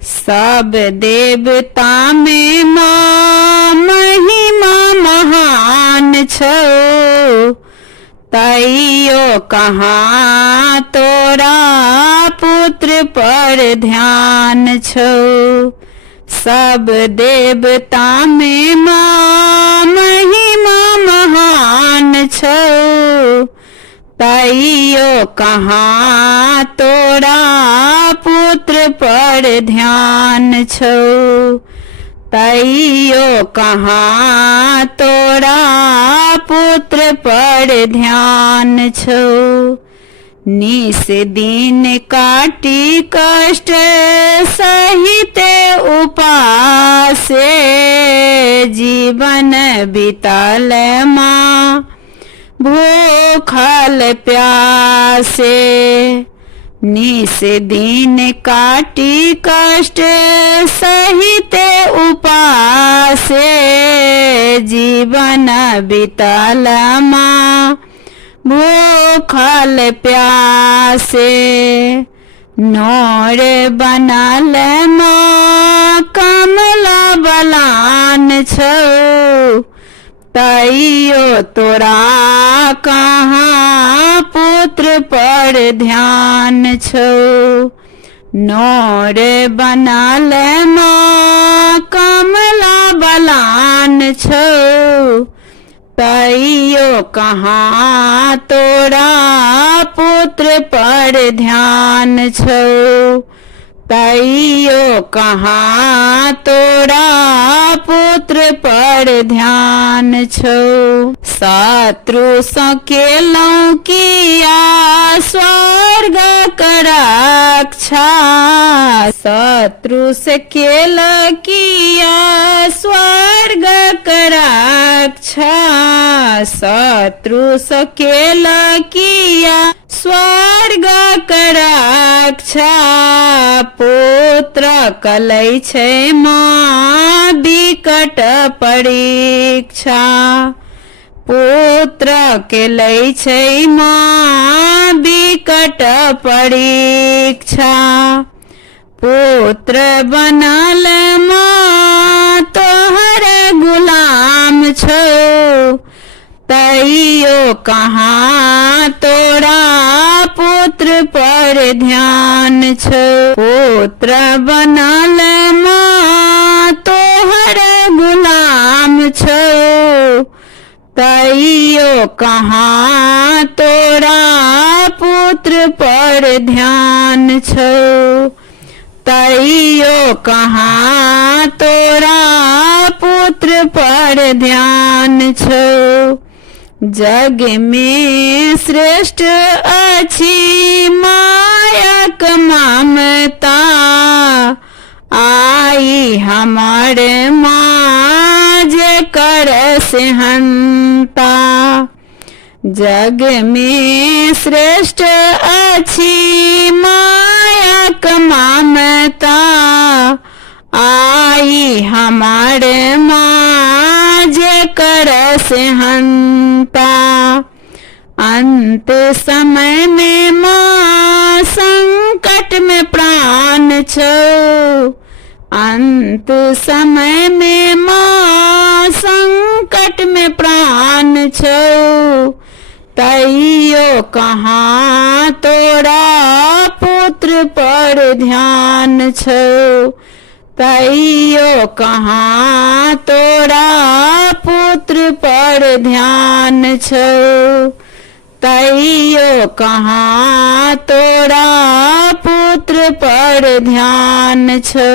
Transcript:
सब देवता में माँ महिमा महान छौ, तैयो कहाँ तोरा पुत्र पर ध्यान छौ। सब देवता में माँ महिमा महान छौ, तैयो कहाँ तोरा पुत्र पर ध्यान छौ। तैयो कहाँ तोरा पुत्र पर ध्यान छौ। निस दिन काटी कष्ट सहिते उपासे, जीवन बिताल माँ भूखल प्यासे। निस दिन काटी कष्ट सहिते उपासे, जीवन बिताल माँ भूखल प्यासे। नोर बनल माँ कमला बलान छौ, तैयो तोरा कहाँ पुत्र पर ध्यान छौ। नोर बनल माँ कमला बलान छौ, तैयो कहाँ तोरा पुत्र पर ध्यान छौ। तैयो कहाँ तोरा पुत्र पर ध्यान छौ। शत्रु सँ केलहुँ किया स्वर्ग रक्षा, शत्रु से केल किया स्वर्ग रक्षा। शत्रु से केल किया स्वर्ग रक्षा, पुत्र कलै छै माँ विकट परीक्षा। पुत्र केलै छै माँ विकट परीक्षा। पुत्र बनल माँ तोहर गुलाम छौ, तैयो कहाँ तोरा पुत्र पर ध्यान छौ। पुत्र बनल माँ तोहर गुलाम छौ, तैयो कहाँ तोरा पुत्र पर ध्यान छौ। तैयो कहाँ तोरा पुत्र पर ध्यान छौ। जग में श्रेष्ठ अछि मायक ममता, आई हमर माँ जेकर सेहंता। जग में श्रेष्ठ अछि मायक ममता, आई हमर माँ जेकर सेहंता। अंत समय में माँ संकट में प्राण छौ, अंत समय में माँ संकट में प्राण छौ, तैयो कहाँ तोरा पुत्र पर ध्यान छौ। तैयो कहाँ तोरा पुत्र पर ध्यान छौ। तैयो कहाँ तोरा पुत्र पर ध्यान छौ।